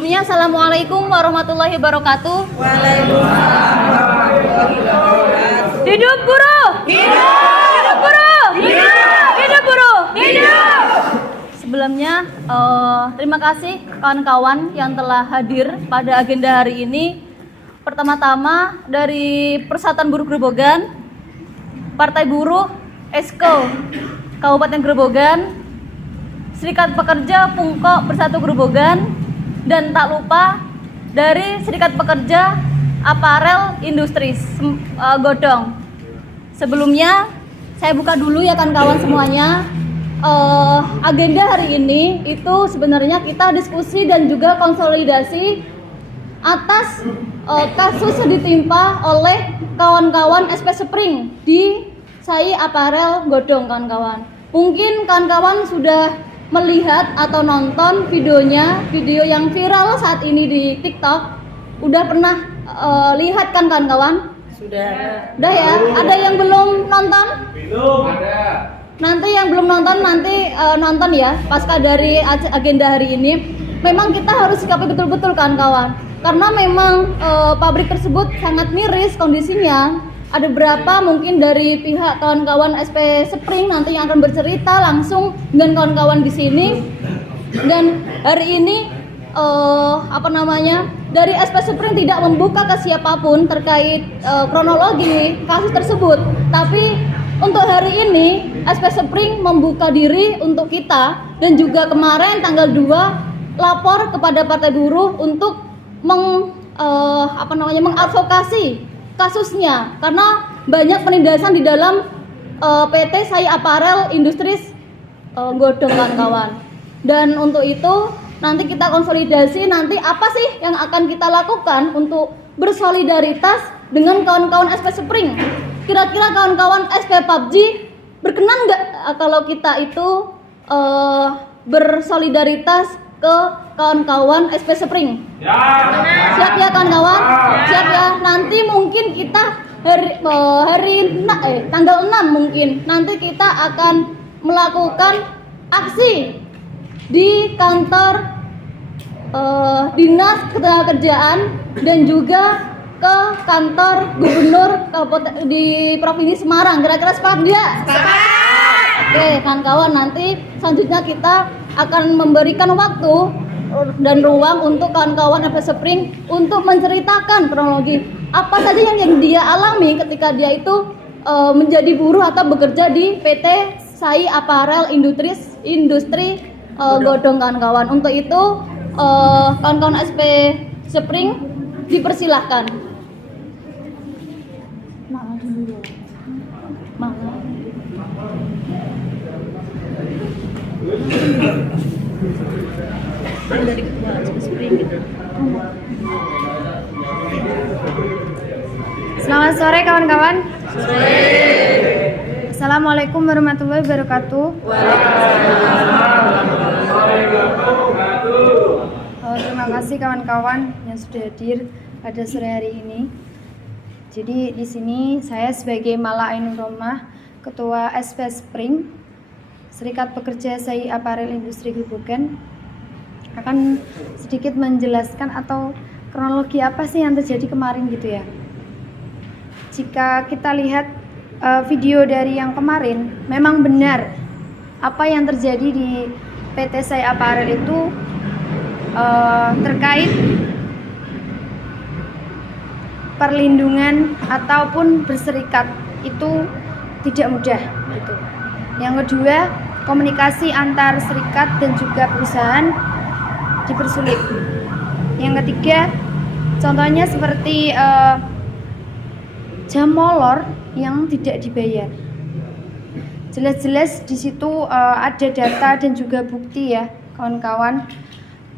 Sebelumnya, Assalamualaikum warahmatullahi wabarakatuh. Waalaikumsalam warahmatullahi wabarakatuh. Hidup buruh! Hidup buruh! Hidup buruh! Sebelumnya, terima kasih kawan-kawan yang telah hadir pada agenda hari ini. Pertama-tama dari Persatuan Buruh Grobogan, Partai Buruh Esko Kabupaten Grobogan, Serikat Pekerja Pungko Bersatu Grobogan, dan tak lupa dari Serikat Pekerja Aparel Industri Godong. Sebelumnya saya buka dulu ya kawan-kawan semuanya. Agenda hari ini itu sebenarnya kita diskusi dan juga konsolidasi atas kasus yang ditimpa oleh kawan-kawan SP Spring di SAI Aparel Godong, kawan-kawan. Mungkin kawan-kawan sudah melihat atau nonton videonya, video yang viral saat ini di TikTok. Udah pernah lihat kan kawan-kawan? Sudah. Udah ya? Ada yang belum nonton? Belum ada. Nanti yang belum nonton nonton ya, pasca dari agenda hari ini. Memang kita harus sikapi betul-betul kawan-kawan. Karena memang pabrik tersebut sangat miris kondisinya. Ada berapa mungkin dari pihak kawan-kawan SP Spring nanti yang akan bercerita langsung dengan kawan-kawan di sini. Dan hari ini dari SP Spring tidak membuka ke siapapun terkait kronologi kasus tersebut. Tapi untuk hari ini SP Spring membuka diri untuk kita, dan juga kemarin tanggal 2 lapor kepada Partai Buruh untuk mengadvokasi kasusnya, karena banyak penindasan di dalam PT SAI Aparel Industri Godong, kawan-kawan. Dan untuk itu nanti kita konsolidasi nanti apa sih yang akan kita lakukan untuk bersolidaritas dengan kawan-kawan SP Spring. Kira-kira kawan-kawan SP PUBG berkenan nggak kalau kita itu bersolidaritas ke kawan-kawan SP Spring? Ya. Siap ya kawan-kawan? Siap ya. Nanti mungkin kita tanggal 6 mungkin nanti kita akan melakukan aksi di kantor Dinas Ketenagakerjaan dan juga ke kantor Gubernur di Provinsi Semarang. Kira-kira sepakat dia? Oke, kawan-kawan, nanti selanjutnya kita akan memberikan waktu dan ruang untuk kawan-kawan SP Spring untuk menceritakan kronologi apa saja yang dia alami ketika dia itu menjadi buruh atau bekerja di PT SAI Aparel Industri Godong, kawan-kawan. Untuk itu kawan-kawan SP Spring dipersilahkan. Dari ketua SP Spring gitu. Selamat sore kawan-kawan. Assalamualaikum warahmatullahi wabarakatuh. Terima kasih kawan-kawan yang sudah hadir pada sore hari ini. Jadi di sini saya sebagai Mala Ainur Romah, Ketua SP Spring, Serikat Pekerja SAI Aparel Industri Grobogan, akan sedikit menjelaskan atau kronologi apa sih yang terjadi kemarin gitu ya. Jika kita lihat video dari yang kemarin, memang benar apa yang terjadi di PT SAI Aparel itu terkait perlindungan ataupun berserikat itu tidak mudah gitu. Yang kedua, komunikasi antar serikat dan juga perusahaan dipersulit. Yang ketiga, contohnya seperti jam molor yang tidak dibayar. Jelas-jelas di situ ada data dan juga bukti ya kawan-kawan.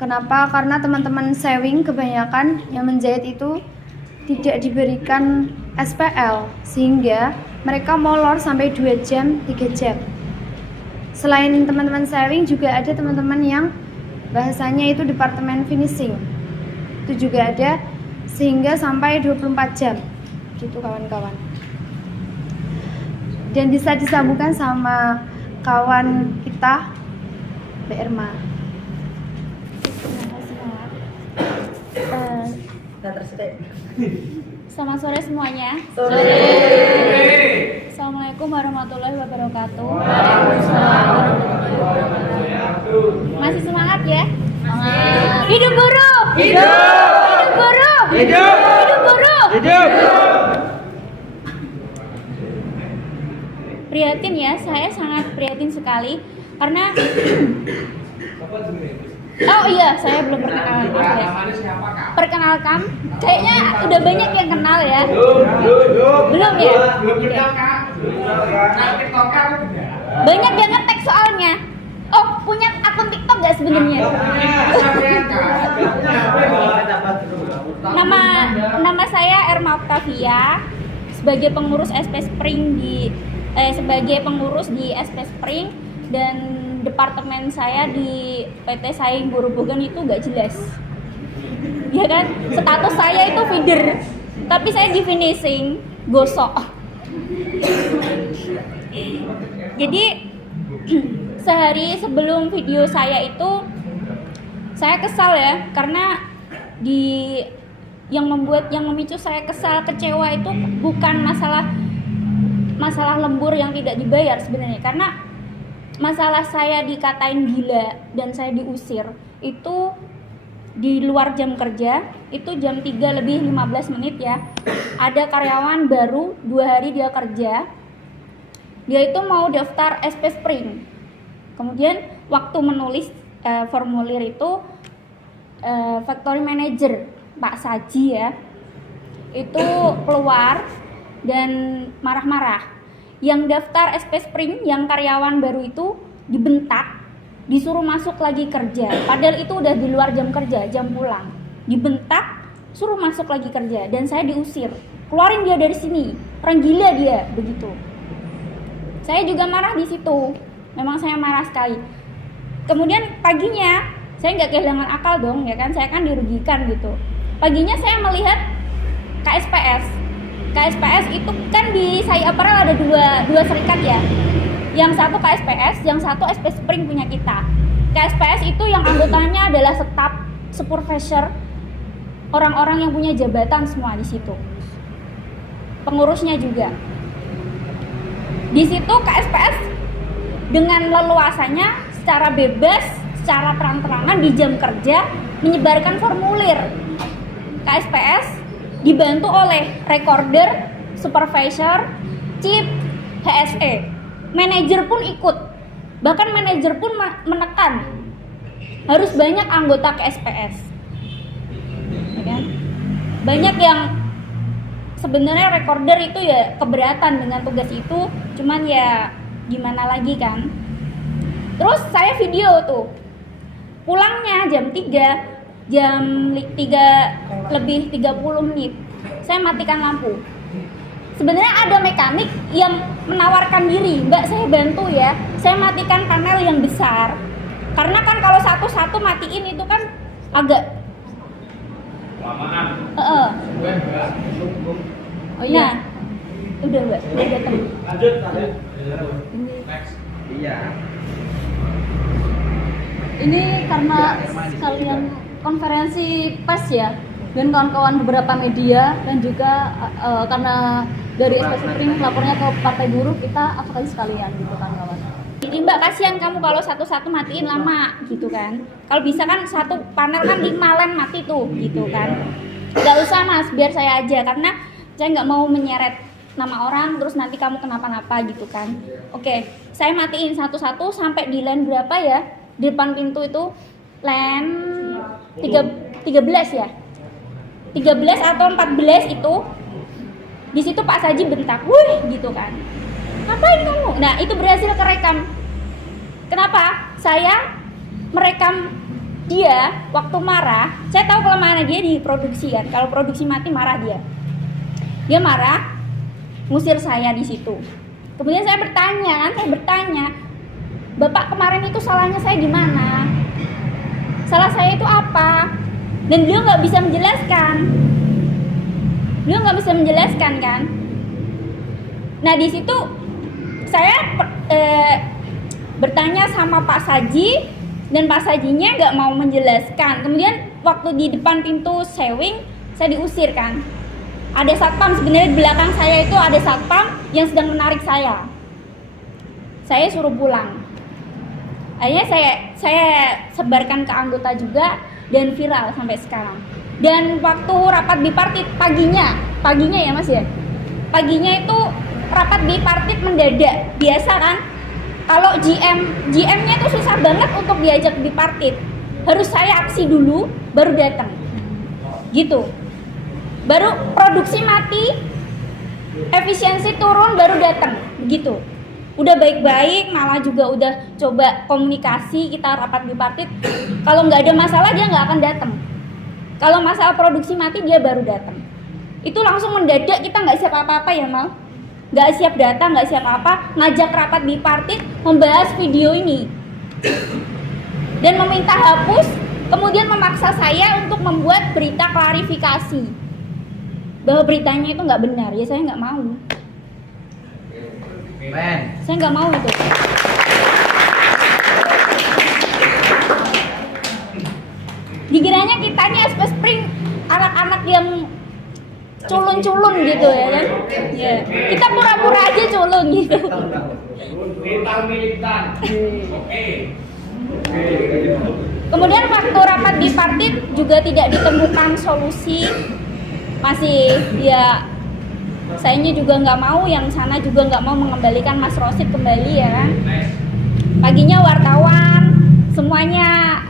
Kenapa? Karena teman-teman sewing kebanyakan yang menjahit itu tidak diberikan SPL, sehingga mereka molor sampai 2 jam, 3 jam. Selain teman-teman sewing juga ada teman-teman yang bahasanya itu departemen finishing, itu juga ada, sehingga sampai 24 jam gitu kawan-kawan. Dan bisa disambungkan sama kawan kita Mbak Irma. Selamat sore semuanya. Assalamualaikum warahmatullahi wabarakatuh. Masih semangat ya? Semangat. Hidup guru. Hidup. Hidup guru. Hidup. Hidup guru. Hidup. Prihatin ya, saya sangat prihatin sekali karena oh iya, saya belum perkenalkan. Perkenalkan, kayaknya udah banyak yang kenal ya. Belum ya? Banyak yang nge-tag soalnya. Oh, punya akun TikTok gak sebenarnya? Nama saya Erma Octavia, sebagai pengurus SP Spring sebagai pengurus di SP Spring, dan departemen saya di PT Saing Buruh Bogan itu gak jelas. Ya kan? Status saya itu feeder, tapi saya di finishing gosok. Jadi sehari sebelum video saya itu saya kesal ya, karena yang memicu saya kesal, kecewa itu bukan masalah lembur yang tidak dibayar sebenarnya, karena masalah saya dikatain gila dan saya diusir itu di luar jam kerja. Itu jam 3:15 ya, ada karyawan baru 2 hari dia kerja, dia itu mau daftar SP Spring. Kemudian waktu menulis formulir itu factory manager Pak Saji ya, itu keluar dan marah-marah. Yang daftar SP Spring, yang karyawan baru itu dibentak, disuruh masuk lagi kerja. Padahal itu udah di luar jam kerja, jam pulang. Dibentak, suruh masuk lagi kerja, dan saya diusir. Keluarin dia dari sini, orang gila dia, begitu. Saya juga marah di situ. Memang saya marah sekali. Kemudian paginya, saya nggak kehilangan akal dong, ya kan? Saya kan dirugikan gitu. Paginya saya melihat KSPS. KSPS itu kan di Sai Apparel ada dua serikat ya. Yang satu KSPS, yang satu SP Spring punya kita. KSPS itu yang anggotanya adalah staf, supervisor, orang-orang yang punya jabatan semua di situ. Pengurusnya juga. Di situ KSPS dengan leluasanya, secara bebas, secara terang-terangan di jam kerja menyebarkan formulir. KSPS dibantu oleh recorder, supervisor, chief, HSE. Manajer pun ikut. Bahkan manajer pun menekan harus banyak anggota KSPS. Ya kan? Banyak yang sebenarnya recorder itu ya keberatan dengan tugas itu, cuman ya gimana lagi kan. Terus saya video tuh. Pulangnya jam 3 lebih 30 menit saya matikan lampu. Sebenarnya ada mekanik yang menawarkan diri, Mbak saya bantu ya, saya matikan panel yang besar, karena kan kalau satu-satu matiin itu kan agak lamaan. Oh iya, udah Mbak, udah datang. Lanjut. Iya. Ini karena sekalian konferensi pers ya, dan kawan-kawan beberapa media, dan juga karena dari SP Spring lapornya ke Partai Buruh, kita advokasi sekalian gitu kan kawan. Jadi Mbak, kasihan kamu kalau satu-satu matiin lama gitu kan. Kalau bisa kan satu panel kan 5 len mati tuh gitu kan. Gak usah Mas, biar saya aja, karena saya nggak mau menyeret nama orang terus nanti kamu kenapa-napa gitu kan. Oke, saya matiin satu-satu sampai di len berapa ya, di depan pintu itu len 13 ya, 13 atau 14 itu. Di situ Pak Saji bentak, "Wih," gitu kan. "Ngapain kamu?" Nah, itu berhasil kerekam. Kenapa? Saya merekam dia waktu marah. Saya tahu kelemahan dia di produksi kan. Kalau produksi mati marah dia. Dia marah, ngusir saya di situ. Kemudian saya bertanya, "Bapak kemarin itu salahnya saya di mana? Salah saya itu apa?" Dan beliau nggak bisa menjelaskan. Kan. Nah di situ saya bertanya sama Pak Saji, dan Pak Sajinya nggak mau menjelaskan. Kemudian waktu di depan pintu sewing, saya diusir kan. Ada satpam, sebenarnya di belakang saya itu ada satpam yang sedang menarik saya. Saya suruh pulang. Akhirnya saya sebarkan ke anggota juga dan viral sampai sekarang. Dan waktu rapat bipartit paginya ya Mas ya. Paginya itu rapat bipartit mendadak. Biasa kan? Kalau GM-nya itu susah banget untuk diajak bipartit. Harus saya aksi dulu baru datang. Gitu. Baru produksi mati, efisiensi turun baru datang. Begitu. Udah baik-baik, malah juga udah coba komunikasi, kita rapat bipartit. Kalau nggak ada masalah dia nggak akan datang. Kalau masalah produksi mati dia baru datang. Itu langsung mendadak, kita nggak siap apa-apa ya Mal. Nggak siap data, nggak siap apa, ngajak rapat bipartit membahas video ini dan meminta hapus, kemudian memaksa saya untuk membuat berita klarifikasi bahwa beritanya itu nggak benar. Ya saya nggak mau. Saya nggak mau itu. Dikiranya kita nih SP Spring anak-anak yang culun-culun gitu ya kan? Ya. Kita pura-pura aja culun gitu. Kemudian waktu rapat bipartit juga tidak ditemukan solusi. Masih ya sayanya juga nggak mau, yang sana juga nggak mau mengembalikan Mas Rosid kembali ya kan. Paginya wartawan semuanya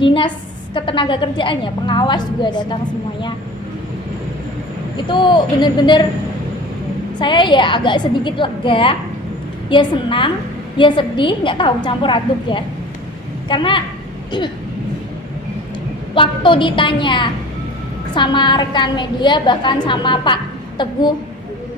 dinas ketenaga kerjaan ya, pengawas juga datang semuanya. Itu bener-bener saya ya agak sedikit lega, ya senang, ya sedih, nggak tahu campur aduk ya. Karena waktu ditanya sama rekan media, bahkan sama Pak Teguh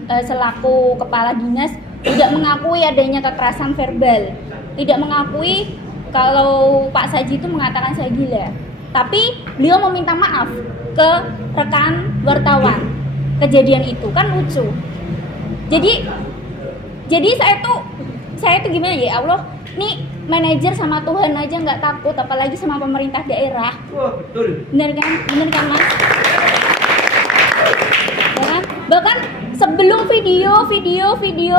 selaku kepala dinas, tidak mengakui adanya kekerasan verbal, tidak mengakui kalau Pak Saji itu mengatakan saya gila, tapi beliau meminta maaf ke rekan wartawan. Kejadian itu kan lucu. Jadi saya tuh gimana ya Allah, nih manajer sama Tuhan aja nggak takut, apalagi sama pemerintah daerah. Betul. Bener kan Mas? Ya kan? Bahkan sebelum video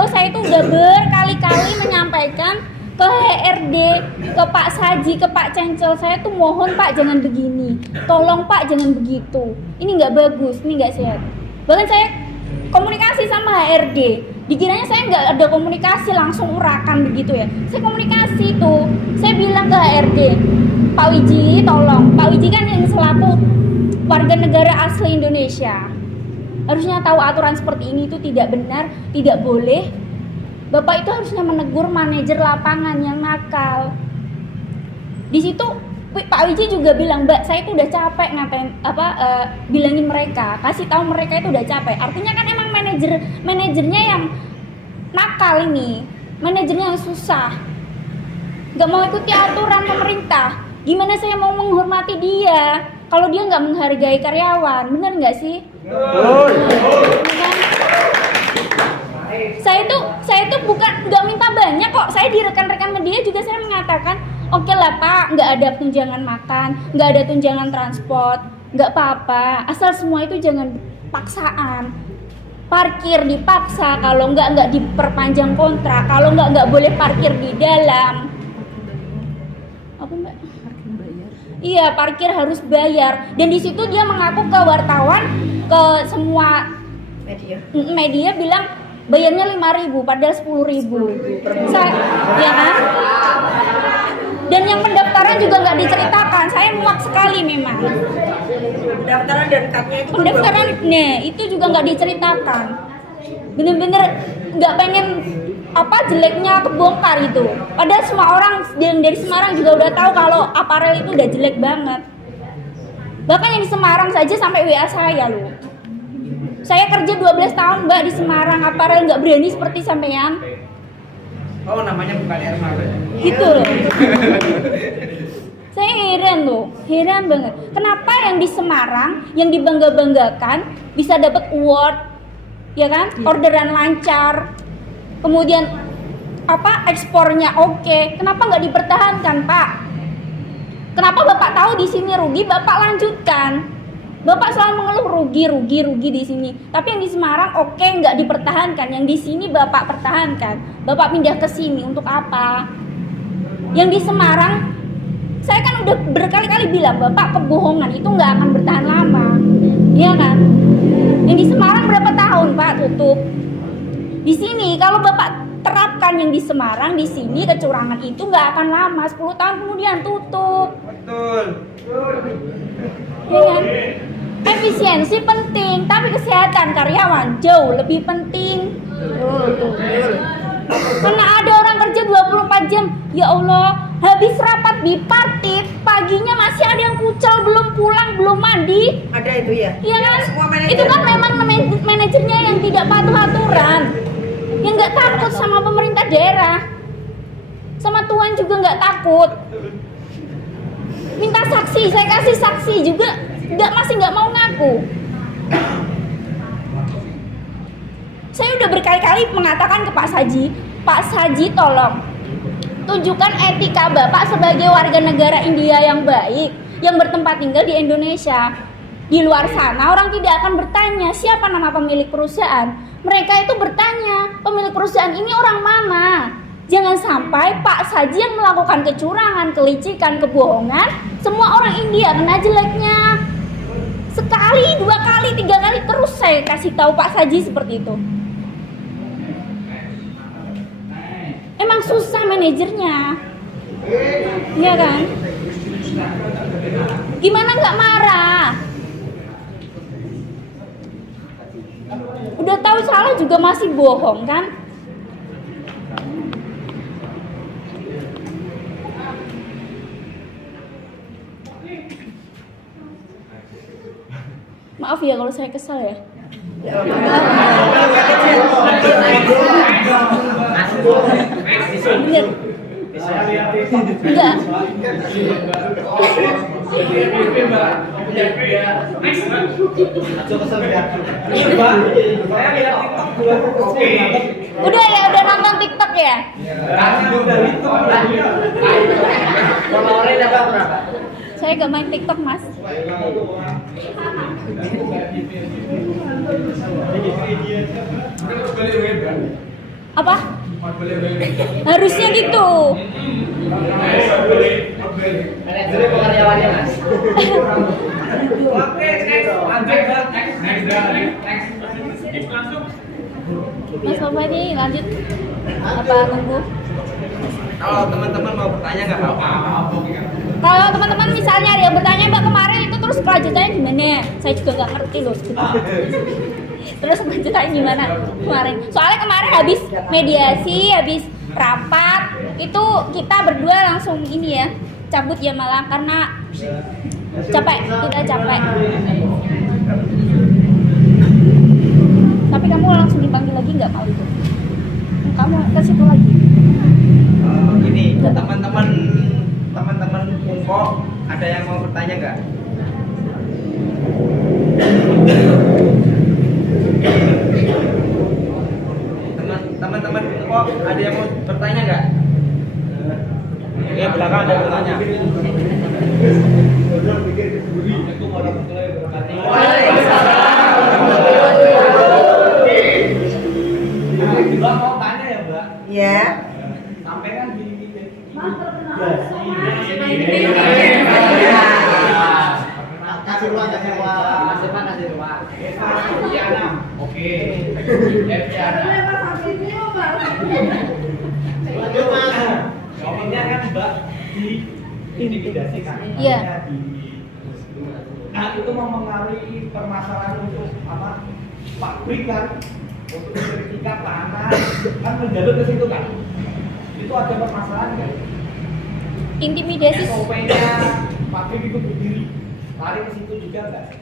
saya itu udah berkali-kali menyampaikan ke HRD, ke Pak Saji, ke Pak Cencel, saya tuh mohon Pak jangan begini, tolong Pak jangan begitu, ini nggak bagus, ini nggak sehat. Bahkan saya komunikasi sama HRD, dikiranya saya nggak ada komunikasi langsung urakan begitu ya. Saya komunikasi tuh, saya bilang ke HRD, Pak Wiji tolong, Pak Wiji kan yang selaku warga negara asli Indonesia, harusnya tahu aturan seperti ini itu tidak benar, tidak boleh. Bapak itu harusnya menegur manajer lapangan yang nakal. Di situ Pak Wiji juga bilang, Mbak, saya itu udah capek ngapain bilangin mereka, kasih tahu mereka itu udah capek. Artinya kan emang manajernya yang nakal ini, manajernya yang susah, nggak mau ikuti aturan pemerintah. Gimana saya mau menghormati dia kalau dia nggak menghargai karyawan? Bener nggak sih? Saya itu bukan nggak minta banyak kok. Saya di rekan-rekan media juga saya mengatakan, oke lah Pak, nggak ada tunjangan makan, nggak ada tunjangan transport, nggak apa-apa, asal semua itu jangan paksaan. Parkir dipaksa, kalau nggak diperpanjang kontrak, kalau nggak boleh parkir di dalam. Apa Mbak? Iya, parkir harus bayar. Dan di situ dia mengaku ke wartawan, ke semua media bilang bayarnya 5.000 padahal 10.000. Ya kan? Dan yang pendaftaran juga nggak diceritakan. Saya muak sekali memang. Pendaftaran dan cutnya itu Pendaftaran, nah itu juga nggak diceritakan. Bener-bener nggak pengen jeleknya kebongkar itu. Padahal semua orang dari Semarang juga udah tahu kalau aparel itu udah jelek banget. Bahkan yang di Semarang saja sampai WA saya loh. Saya kerja 12 tahun Mbak di Semarang, aparel nggak berani seperti sampean. Oh, namanya bukan Erma ya? Gitu loh. Saya heran banget. Kenapa yang di Semarang yang dibangga-banggakan bisa dapat award, ya kan? Orderan lancar, kemudian ekspornya oke. Kenapa nggak dipertahankan Pak? Kenapa Bapak tahu di sini rugi, Bapak lanjutkan? Bapak selalu mengeluh rugi di sini. Tapi yang di Semarang oke, nggak dipertahankan. Yang di sini Bapak pertahankan. Bapak pindah ke sini untuk apa? Yang di Semarang, saya kan udah berkali-kali bilang, Bapak kebohongan itu nggak akan bertahan lama. Iya kan? Yang di Semarang berapa tahun Pak tutup? Di sini kalau Bapak terapkan yang di Semarang, di sini kecurangan itu nggak akan lama, 10 tahun kemudian tutup. Betul. Ya kan? Efisiensi penting, tapi kesehatan karyawan jauh lebih penting. Karena ada orang kerja 24 jam, ya Allah, habis rapat bipartit, paginya masih ada yang kucel, belum pulang, belum mandi. Ada itu ya? Iya kan? Semua manajer. Itu kan memang manajernya yang tidak patuh aturan, yang nggak takut sama pemerintah daerah, sama Tuhan juga nggak takut. Minta saksi, saya kasih saksi juga, masih nggak mau ngaku. Saya udah berkali-kali mengatakan ke Pak Saji tolong tunjukkan etika Bapak sebagai warga negara India yang baik, yang bertempat tinggal di Indonesia. Di luar sana orang tidak akan bertanya siapa nama pemilik perusahaan. Mereka itu bertanya, pemilik perusahaan ini orang mana? Jangan sampai Pak Saji yang melakukan kecurangan, kelicikan, kebohongan, semua orang India kena jeleknya. Sekali, 2 kali, 3 kali terus saya kasih tahu Pak Saji seperti itu. Emang susah manajernya, iya kan? Gimana nggak marah? Udah tahu salah juga masih bohong kan? Maaf ya kalau saya kesal ya. Bener. Enggak. Udah ya, udah nonton TikTok ya? Saya gak main TikTok, Mas. Apa? Harusnya gitu. Mas Bapak ini lanjut apa nunggu? Kalau teman-teman mau bertanya nggak apa-apa. Kalau teman-teman misalnya ada yang bertanya Mbak kemarin itu terus kelanjutannya gimana? Saya juga nggak ngerti loh. Terus kelanjutannya gimana kemarin? Soalnya kemarin habis mediasi, habis rapat itu kita berdua langsung ini ya cabut ya malah karena capek, kita capek. Tapi kamu langsung dipanggil lagi nggak kali itu? Kamu ke situ lagi? Ini teman-teman Unko ada yang mau bertanya nggak? Teman-teman Unko ada yang mau bertanya nggak? Oke, belakang ada bertanya. Mbak mau tanya ya, Mbak? Ya. Sampai kan gini. Kasih ruang. Kasih ruang. Oke. Lanjut, Mas. Jawabnya kan Mbak diintimidasikan. Iya. Nah, itu mempengaruhi permasalahan untuk apa? Pabrik kan untuk sertifikat tanah kan menjalur ke situ kan. Itu ada permasalahan kan? Intimidasi. SOP-nya pabrik itu berdiri, lari ke situ juga enggak?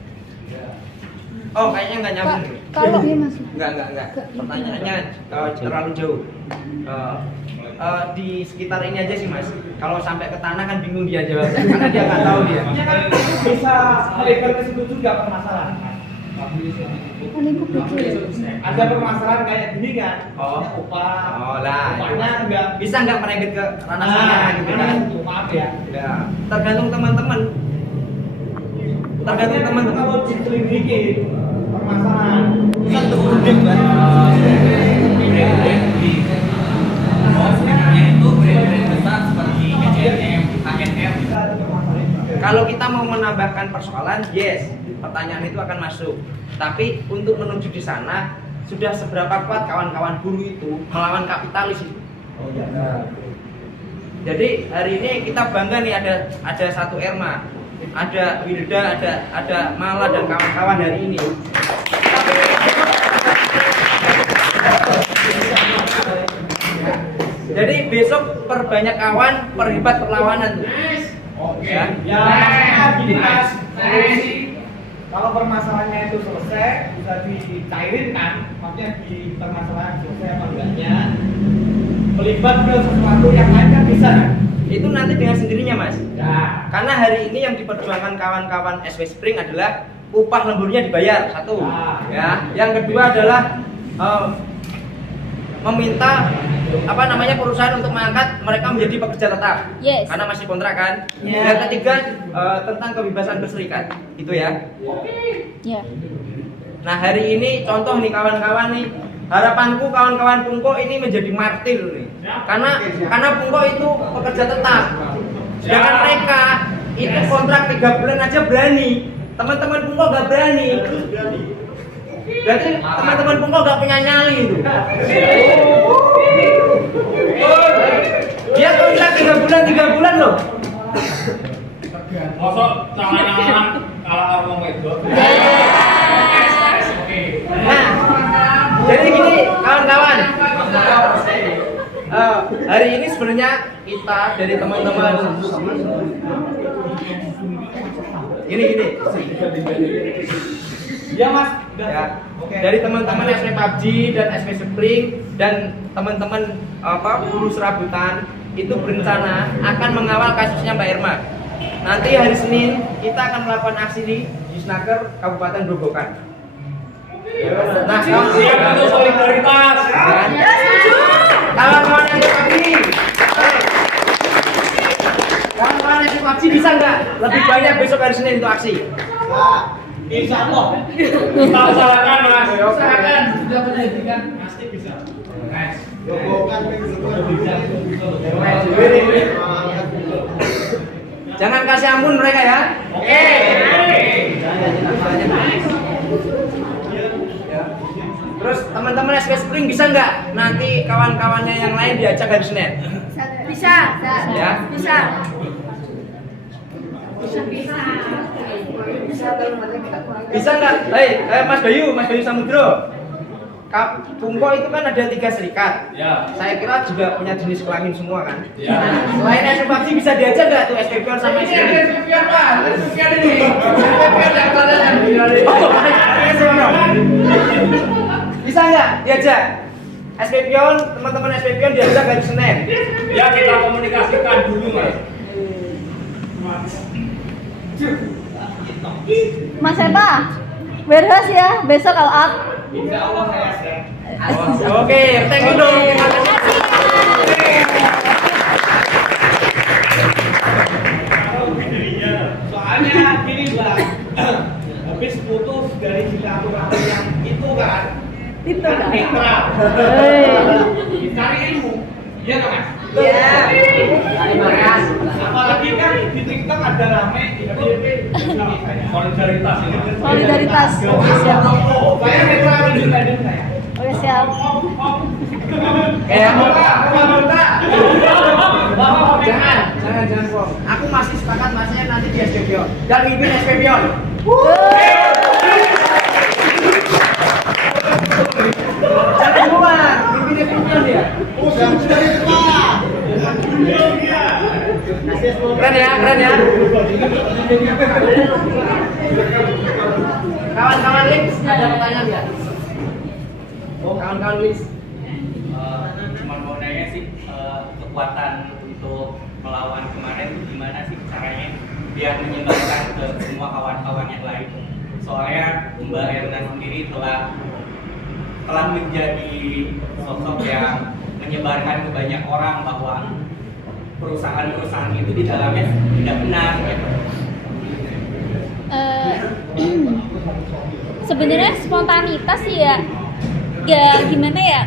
Oh, kayaknya nggak nyambung. Kalau Enggak. Pertanyaannya terlalu jauh. Di sekitar ini aja sih, Mas. Kalau sampai ke tanah kan bingung dia jawabnya, karena dia nggak tahu dia. Kan bisa melebar ke situ juga permasalahan. Ada permasalahan kayak gini kan? Upahnya bisa nggak merembet ke ranah sana gitu kan? Maaf ya. Tergantung teman-teman. tergantung teman-teman. Kalau diselidiki permasalahan kan terunding kan. Kalau kita mau menambahkan persoalan, yes, pertanyaan itu akan masuk. Tapi untuk menuju di sana, sudah seberapa kuat kawan-kawan buruh itu melawan kapitalis itu? Oh iya. Jadi hari ini kita bangga nih ada satu Erma, ada Wilda, ada Mala dan kawan-kawan hari ini. Jadi besok perbanyak kawan, perhebat perlawanan tuh. Oke. Ya. Ya, gini Mas. Solusi kalau permasalahannya itu selesai bisa dicairin kan? Maksudnya di permasalahan selesai apa enggaknya? Melibat ke sesuatu yang lain kan bisa kan? Itu nanti dengan sendirinya, Mas. Ya. Karena hari ini yang diperjuangkan kawan-kawan SW Spring adalah upah lemburnya dibayar, satu. Ya. Yang kedua adalah meminta perusahaan untuk mengangkat mereka menjadi pekerja tetap. Yes. Karena masih kontrak kan. Yeah. Yang ketiga tentang kebebasan berserikat. Itu ya. Ya. Nah, hari ini contoh nih kawan-kawan nih, harapanku kawan-kawan Pungko ini menjadi martir nih. Karena Pungko itu pekerja tetap. Sedangkan mereka itu kontrak 3 bulan aja berani. Teman-teman Pungko gak berani. Berarti teman-teman Pungko gak punya nyali itu. Dia kontrak 3 bulan loh. Mosok tangan-tangan kalah ngomong itu. Nah, jadi gini kawan-kawan, hari ini sebenarnya kita dari teman-teman gini. Iya Mas. Ya, dari teman-teman SP PUBG dan SP Spring dan teman-teman buruh serabutan itu berencana akan mengawal kasusnya Mbak Erma. Nanti hari Senin kita akan melakukan aksi di Snaker Kabupaten Grobogan. Nah, Siap untuk solidaritas. kawan-kawan yang PUBG, kawan-kawan yang PUBG bisa nggak lebih banyak besok hari Senin untuk aksi? Insya Allah. Kita usahakan, Mas. Usahakan sudah menjanjikan pasti bisa. Jangan kasih ampun mereka ya. Oke. Terus teman-teman SP Spring bisa nggak nanti kawan-kawannya yang lain diajak hari Senin? Bisa. Ya. Bisa. Bisa nggak? Mas Bayu Samudro. Pungko itu kan ada 3 serikat. Ya. Saya kira juga punya jenis kelamin semua kan. Ya. Selain SPPC bisa diajak nggak tuh SPPN sama SPPN? Bisa nggak diajak? SPPN, teman-teman SPPN diajak hari Senin. Ya, kita komunikasikan dulu, Mas. Mas Eva, beres ya besok all out. Insya Allah saya siap. Oke, thank you dong. Terima kasih. Soalnya gini Mbak, habis putus dari silaturahmi yang itu kan, Itu kan. mitra, Hei. cari ilmu, iya kan Mas? Iya. Apalagi kan di TikTok ada rame ikut Solidaritas ini. Solidaritas. Oke, siap. Saya mitra independen saya. Oke, siap. Kayak jangan kok. Aku masih sepakat masnya nanti di SPPN dan mimpin SPPN. Jangan keluar, mimpin SPPN dia. Keren ya. Kawan-kawan Lips, ada pertanyaan nggak? Kawan-kawan Lips. Cuma mau nanya sih, kekuatan untuk melawan kemarin itu gimana sih caranya biar menyebarkan ke semua kawan-kawan yang lain. Soalnya Mbak Erna sendiri telah menjadi sosok yang menyebarkan ke banyak orang bahwa perusahaan-perusahaan itu di dalamnya tidak benar gitu. Sebenarnya spontanitas sih ya gimana ya.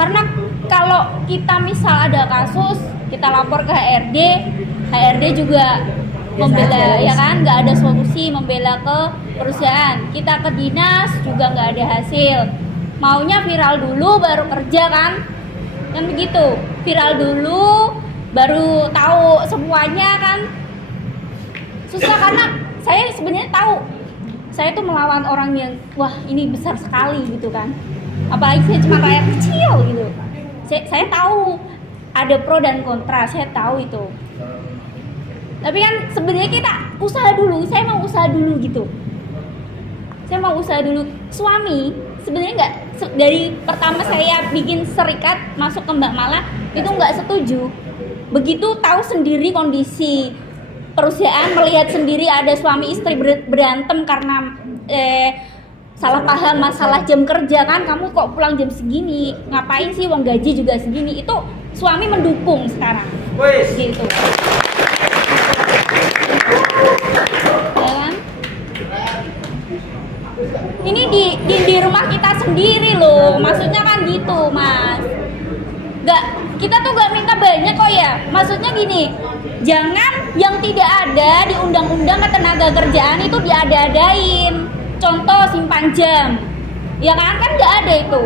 Karena kalau kita misal ada kasus, kita lapor ke HRD juga membela, ya kan, nggak ada solusi, membela ke perusahaan. Kita ke dinas juga nggak ada hasil. Maunya viral dulu baru kerja kan begitu. Viral dulu baru tahu semuanya kan. Susah karena saya sebenarnya tahu saya tuh melawan orang yang wah ini besar sekali gitu kan. Apalagi saya cuma rakyat kecil gitu. Saya tahu ada pro dan kontra, saya tahu itu. Tapi kan sebenarnya kita usaha dulu, saya mau usaha dulu gitu. Saya mau usaha dulu. Suami sebenarnya nggak, dari pertama saya bikin serikat masuk ke Mbak Mala itu nggak setuju. Begitu tahu sendiri kondisi perusahaan, melihat sendiri ada suami istri berantem karena salah paham masalah jam kerja kan, kamu kok pulang jam segini, ngapain sih, uang gaji juga segini, itu suami mendukung sekarang. Gitu. Ya kan? Ini di rumah kita sendiri loh, maksudnya kan gitu mas. Kita tuh gak minta banyak kok ya, maksudnya gini, jangan yang tidak ada di undang-undang ketenaga kerjaan itu diada-adain. Contoh simpan jam, ya kan nggak ada itu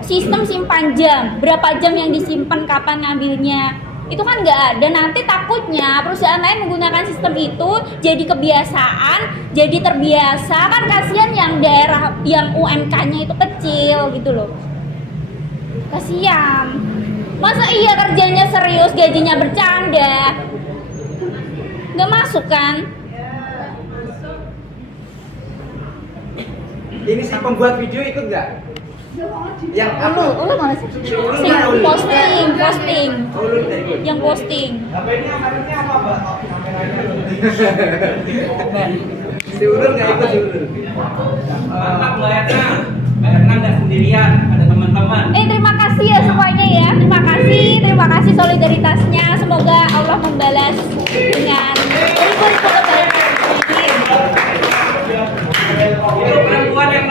sistem simpan jam, berapa jam yang disimpan, kapan ngambilnya, itu kan nggak ada. Nanti takutnya perusahaan lain menggunakan sistem itu jadi kebiasaan, jadi terbiasa kan, kasihan yang daerah yang UMK-nya itu kecil gitu loh, kasihan. Masa iya kerjanya serius, gajinya bercanda, nggak masuk kan? Ini si pembuat video ikut nggak? Yang Ulu mana sih? Posting. Yang posting. HP ini kameranya apa, Mbak? Oh, kameranya. Si Ulul nggak ikut si Ulul. Mantap Mbak Erna. Mbak Erna nggak sendirian, ada teman-teman. Terima kasih ya semuanya ya. Terima kasih solidaritasnya. Semoga Allah membalas dengan ribu-ribu kebaikan. Itu perempuan yang